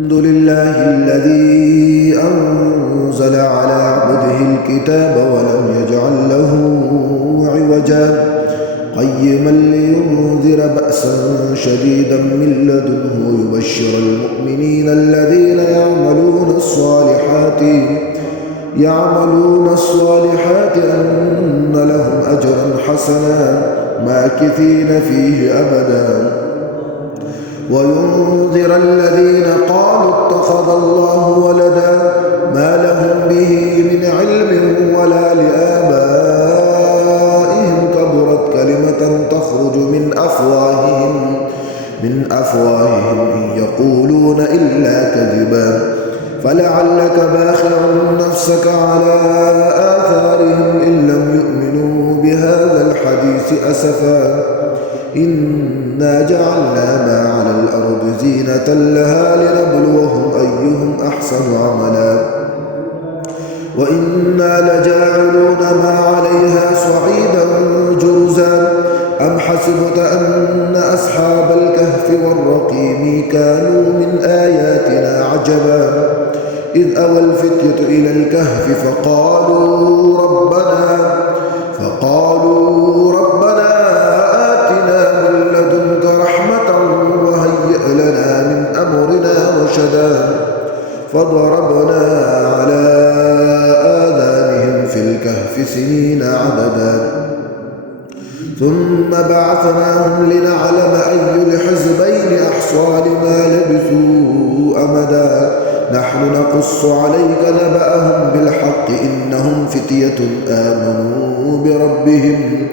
الحمد لله الذي أنزل على عبده الكتاب ولم يجعل له عوجا قيما لينذر بأسا شديدا من لدنه ويبشر المؤمنين الذين يعملون الصالحات أن لهم أجرا حسنا ماكثين فيه أبدا وينذر الذين قالوا اتخذ الله ولدا ما لهم به من علم ولا لآبائهم كبرت كلمة تخرج من أفواههم إن يقولون إلا كذبا فلعلك باخع نفسك على آثارهم إن لم يؤمنوا بهذا الحديث أسفا إنا جعلنا ما على الأرض زينة لها لنبلوهم أيهم أحسن عملا وإنا لجاعلون ما عليها صعيدا جرزا أم حسبت أن أصحاب الكهف والرقيم كانوا من آياتنا عجبا إذ أوى الفتية إلى الكهف فقالوا ربنا آتنا من لدنك رحمة وهيئ لنا من أمرنا رشدا فضربنا على آذانهم في الكهف سنين عددا ثم بعثناهم لنعلم أي الحزبين أحصى لما لبثوا أمدا نحن نقص عليك نبأهم بالحق إنهم فتية آمنوا بربهم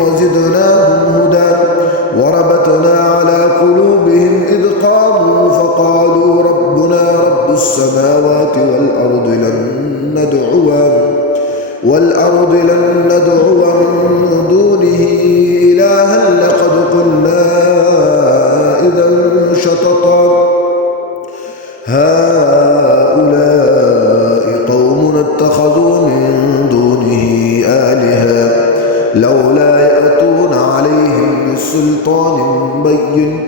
وزدناهم هدى وربطنا على قلوبهم إذ قاموا فقالوا ربنا رب السماوات والأرض لن ندعو من دونه إلها لقد قلنا إذا شططا هؤلاء قوم اتخذوا من دونه آلهة لولا يأتون عليهم بسلطان بين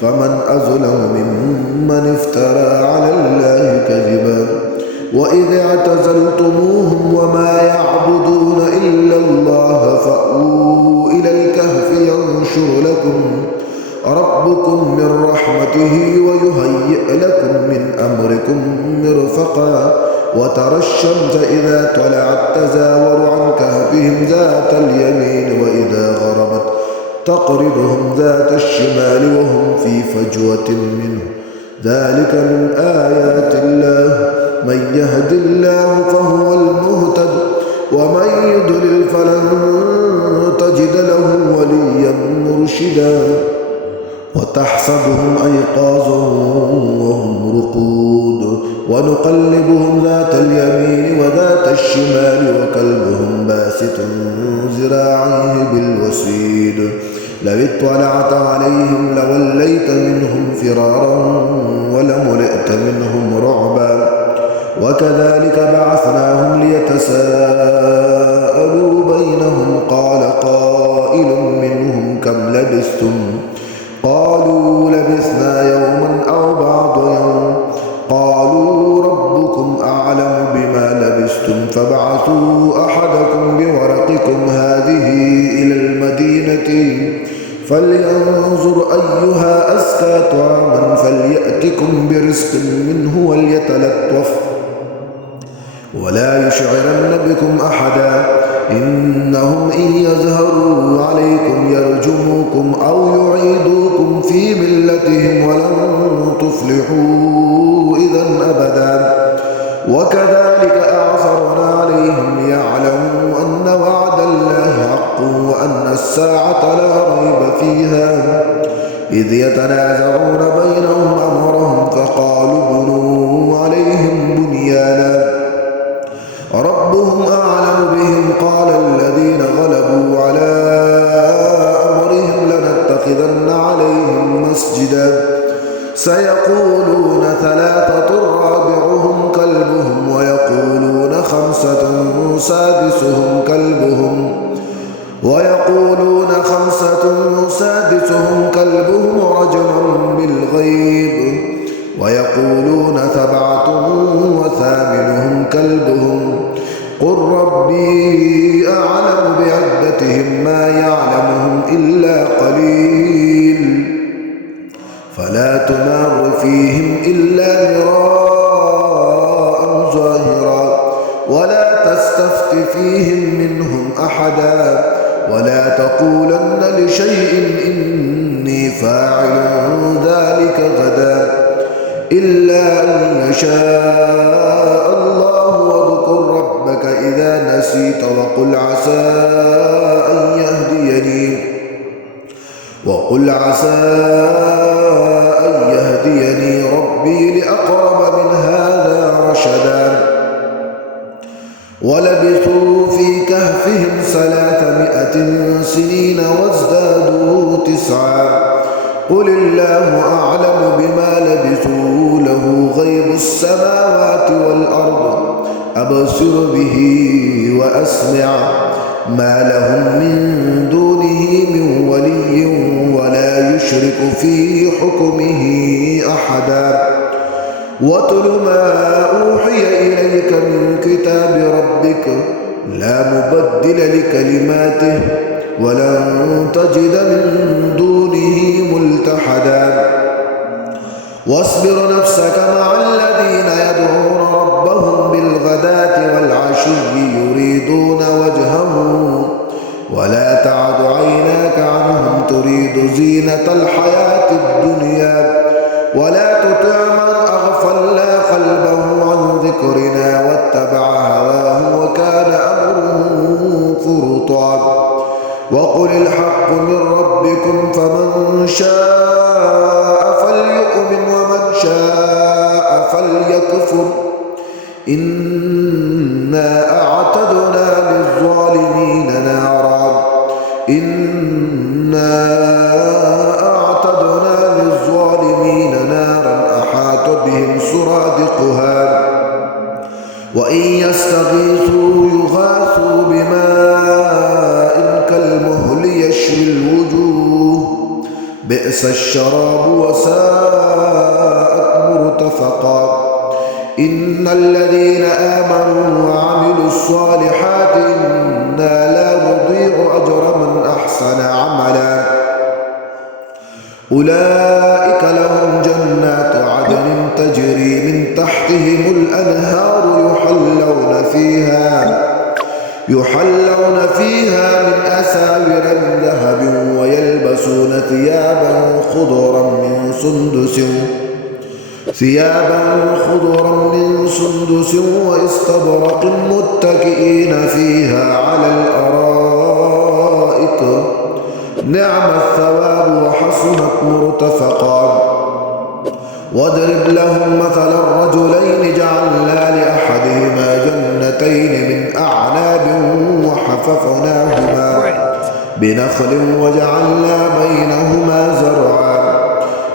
فمن أظلم ممن افترى على الله كذبا وإذ اعتزلتموهم وما يعبدون إلا الله فأووا إلى الكهف ينشر لكم ربكم من رحمته ويهيئ لكم من أمركم مرفقا وترى الشمس إذا طلعت تزاور عن كهفهم ذات اليمين وإذا غربت تقرضهم ذات الشمال وهم في فجوة منه ذلك من آيات الله من يهد الله فهو المهتد ومن يضلل فلن تجد له وليا مرشدا وتحسبهم أيقاظا وهم رقود ونقلبهم ذات اليمين وذات الشمال وكلبهم باسط ذراعيه بالوصيد لو اطلعت عليهم لوليت منهم فرارا ولملئت منهم رعبا وكذلك بعثناهم ليتساءلوا بينهم قال قائل منهم كم لبثتم قالوا لبثنا يوما أو بعض يوم قالوا ربكم أعلم بما لبثتم فابعثوا أحدكم بورقكم هذه إلى المدينة فلينظر أيها أزكى طعاما فليأتكم برزق منه وليتلطف ولا يشعرن بكم أحدا إنهم إن يظهروا عليكم يرجموكم أو يعيدوكم في ملتهم ولن تفلحوا إذا أبدا وكذلك أعثرنا عليهم ليعلموا أن وعد الله حق وأن الساعة لا ريب فيها إذ يتنازعون بينهم أمرهم فقالوا بنوا عليهم بنيانا ربهم أعلم بهم قال الذين غلبوا على أمرهم لنتخذن عليهم مسجدا سيقولون ثلاثة رابعهم كلبهم ويقولون خمسة سادسهم كلبهم رجما بالغيب ويقولون 7 وثامنهم كلبهم قل ربي أعلم بعدتهم ما يعلمهم إلا قليل فلا تمار فيهم إلا مراء ظاهرا ولا تستفت فيهم منهم أحدا ولا تقولن لشيء إني فاعل ذلك غدا إلا أن يشاء الله واذكر ربك إذا نسيت وقل عسى أن يهديني ربي لأقرب من هذا رشدا ولبثوا في كهفهم 300 سنين وازدادوا 9 قل الله أعلم بما لبثوا له غيب السماوات والأرض أبصر به وأسمع ما لهم من دونه من ولي ولا يشرك في حكمه أحدا واتل ما أوحي إليك من كتاب ربك لا مبدل لكلماته ولن تجد من دونه ملتحدا واصبر نفسك مع الذين يدعون ربهم بالغداة والعشي يريدون وجهه ولا تعد عيناك عنهم تريد زينة الحياة الدنيا ولا تطع من أغفلنا قلبه عن ذكرنا واتبع هواه وكان أمره فرطا وقل الحق من ربكم فمن شاء فليؤمن ومن شاء فليكفر إنا أعتدنا للظالمين نارا أحاط بهم سرادقها وإن يستغيثوا يغاثوا بماء كالمهل يشوي الوجوه بئس الشراب وساءت مرتفقا إن الذين آمنوا وعملوا الصالحات إنا لا نضيع أجر من أحسن عملا أولئك لهم جنات عدن تجري من تحتهم الأنهار يحلون فيها من أساور من ذهب ويلبسون ثيابا خضرا من سندس واستبرق متكئين فيها على الأرائك نعم الثواب وحسنت مرتفقا واضرب لهم مثل الرجلين جعلنا لأحدهما جنتين من أعناب وحففناهما بنخل وجعلنا بينهما زرعا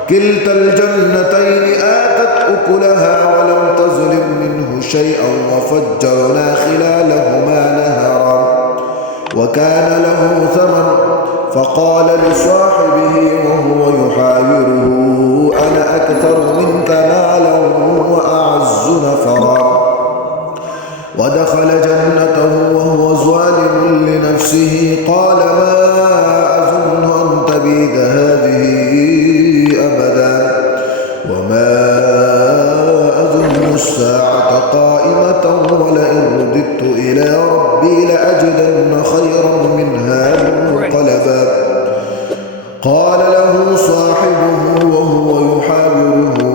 كلتا الجنتين آتت أكلها ولم تظلم منه شيئا وفجرنا خلالهما نهرا وكان له ثمر فقال لصاحبه وهو يحاوره أنا أكثر منك مالا وأعز نفرا ودخل جنته وهو ظالم لنفسه قال ما أظن أن تبيد هذه أبدا وما أظن الساعة قائمة ولئن رددت إلى ربي لأجدن خيرا منها منقلبا قال له صاحبه وهو يحاوره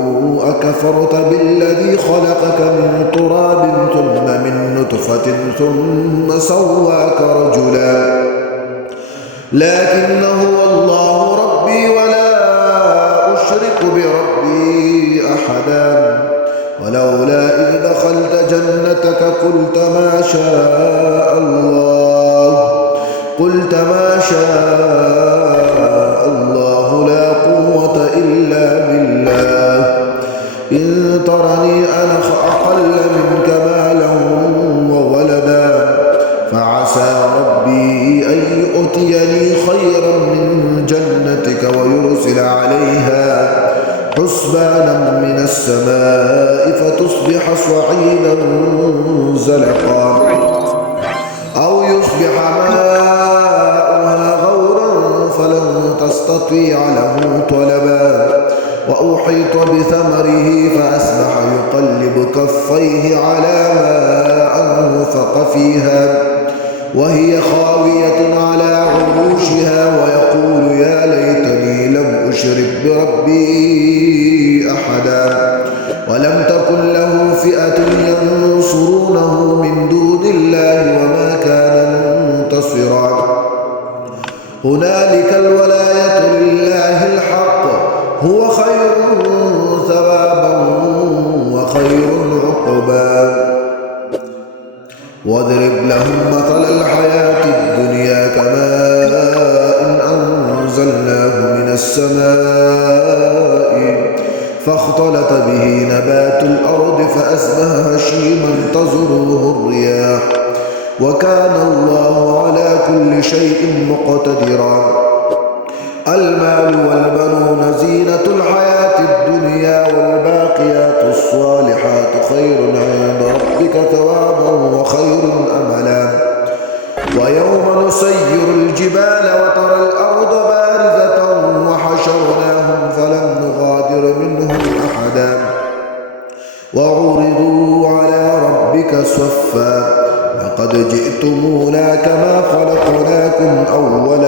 أكفرت بالذي خلقك من تراب ثم من نطفة ثم سواك رجلا لكن هو الله ربي ولا أشرك بربي أحدا ولولا إذ دخلت جنتك قلت ما شاء الله لا قوة إلا بالله إن ترني أنا أقل منك مالا وولدا فعسى ربي أن يؤتيني خيرا من جنتك ويرسل عليها حسبانا من السماء فتصبح صعيدا زلقا أو يصبح ماؤها غورا فلن تستطيع له طلبا وأحيط بثمره فأصبح يقلب كفيه على ما أنفق فيها وهي خاوية على عروشها ويقول يا ليتني لم أشرك بربي أحدا ولم تكن له فئة ينصرونه من دون الله وما كان منتصرا هنالك الولاية لله الحق هو خير ثوابا وخير عقبا واضرب لهم مثل الحياة الدنيا كماء أنزلناه من السماء فاختلط به نبات الأرض فأصبح هشيما تذروه الرياح وكان الله على كل شيء مقتدرا المال والبنون زينة الحياة الدنيا والباقيات الصالحات خير عند ربك ثوابا وخير أملا ويوم نسير الجبال وترى الأرض بارزة وحشرناهم فلم نغادر منهم أحدا وعرضوا على ربك صفا لقد جئتمونا كما خلقناكم أول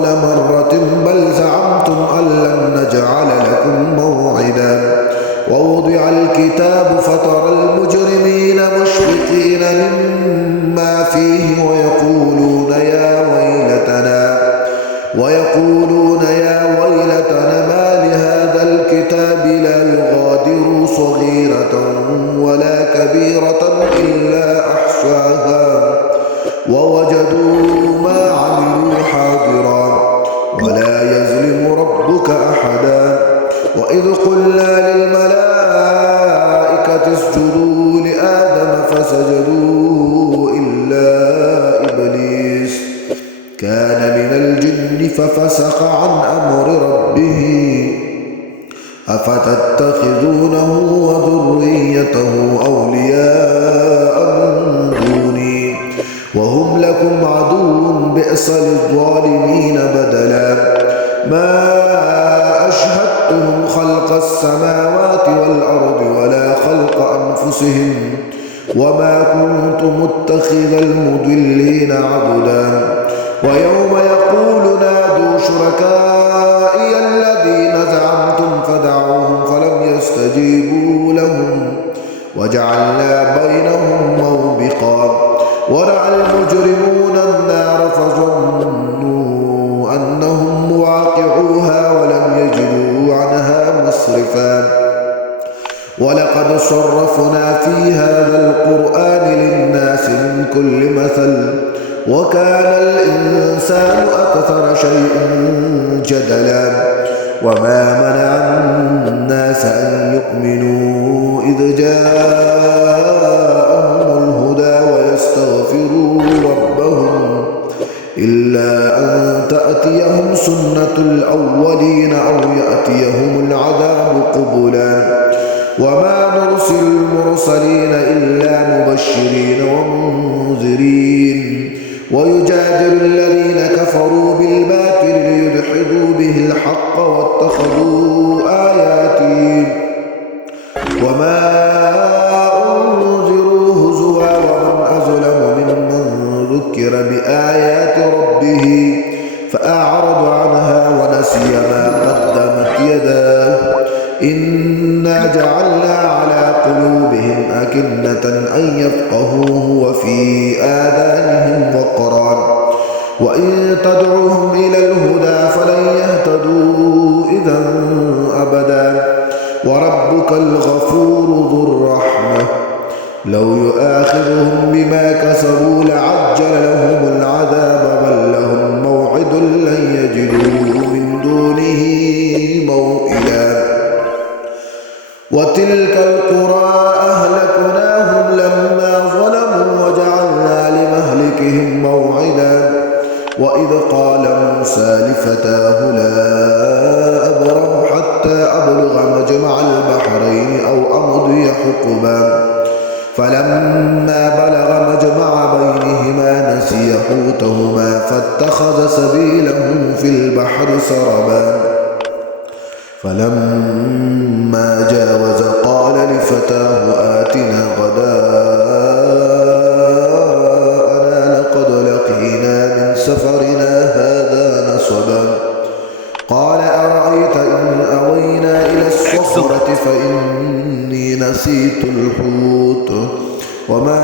مرة بل زعمتم أن لن نجعل لكم موعدا ووضع الكتاب فترى المجرمين مشفقين مما فيه ويقولون يا ويلتنا ما لهذا الكتاب لا يغادر صغيرة ولا كبيرة إلا أحصاها ووجدوا ما عملوا حاضرا ولا يظلم ربك أحدا وإذ قلنا للملائكة اسجدوا لآدم فسجدوا إلا إبليس كان من الجن ففسق عن أمر ربه أفتتخذونه وذريته أولياء من دوني وهم لكم عدو بئس للظالمين بدلا ما أشهدتهم خلق السماوات والأرض ولا خلق أنفسهم وما كنت متخذ المضلين عضدا ويوم يقول نادوا شركائي الذين زعمتم فدعوهم فلم يستجيبوا لهم وجعلنا بينهم موبقا ورأى المجرمون النار فظنوا أنهم مواقعوها ولم يجدوا عنها مصرفا ولقد صرفنا في هذا القرآن للناس من كل مثل وكان الإنسان أكثر شيء جدلا وما منع الناس أن يؤمنوا إذ جاءهم الهدى ويستغفروا ربهم إلا أن تأتيهم سنة الأولين أو يأتيهم العذاب قبلا وما نرسل المرسلين إلا مبشرين ومنذرين ويجادل الذين كفروا بالباطل ليدحضوا به الحق واتخذوا آياتي وما أنذروا هزوا ومن أظلم ممن ذكر بآيات ربه فأعرض عنها ونسي ما قدمت يداه إنا جعلنا على قلوبهم أكنة أن يفقهوه وفي آذانهم وقرا وإن تدعوهم إلى الهدى فلن يهتدوا إذا أبدا وربك الغفور ذو الرحمة لو يؤاخذهم بما كسبوا لعجل لهم العذاب بل لهم موعد لن يجدوا من دونه موئلا وتلك القرى أهلكناهم لما ظلموا وجعلنا لمهلكهم موعدا وإذ قال موسى لفتاه لا أبرح حتى أبلغ مجمع البحرين أو أمضي حقبا فلما بلغ مجمع بينهما نسي حوتهما فاتخذ سبيله في البحر سربا فلما جاوز قال لفتاه آتنا غداءنا لقد لقينا من سفرنا هذا نصبا قال أرأيت إن أوينا إلى الصخرة فإني نسيت الحوت وما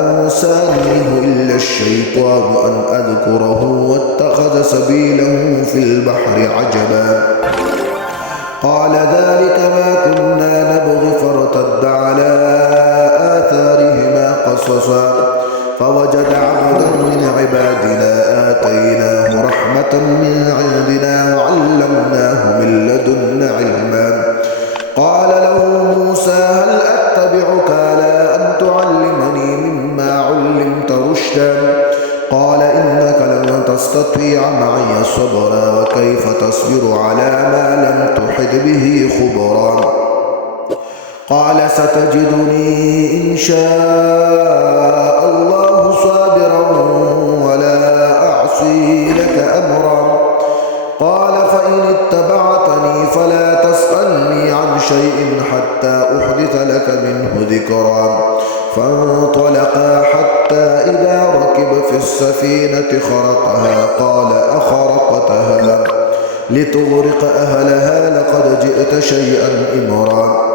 أنسانيه إلا الشيطان أن أذكره واتخذ سبيله في البحر عجبا قال ذلك ما كنا نبغي فارتد على آثارهما قصصا فوجد عبدا من عبادنا آتيناه رحمة من عندنا وعلمناه من لدنا علما قال له موسى هل أتبعك على أن تعلمني مما علمت رشدا قال إنك لن تستطيع معي صبرا وكيف تصبر على ما لم تحط به خبرا قال ستجدني إن شاء الله صابرا ولا أعصي لك أمرا قال فإن اتبعتني فلا تسألني عن شيء حتى أحدث لك منه ذكرا فانطلقا حتى إذا ركب في السفينة خرقها قال أخرقتها لتغرق أهلها لقد جئت شيئا إمرا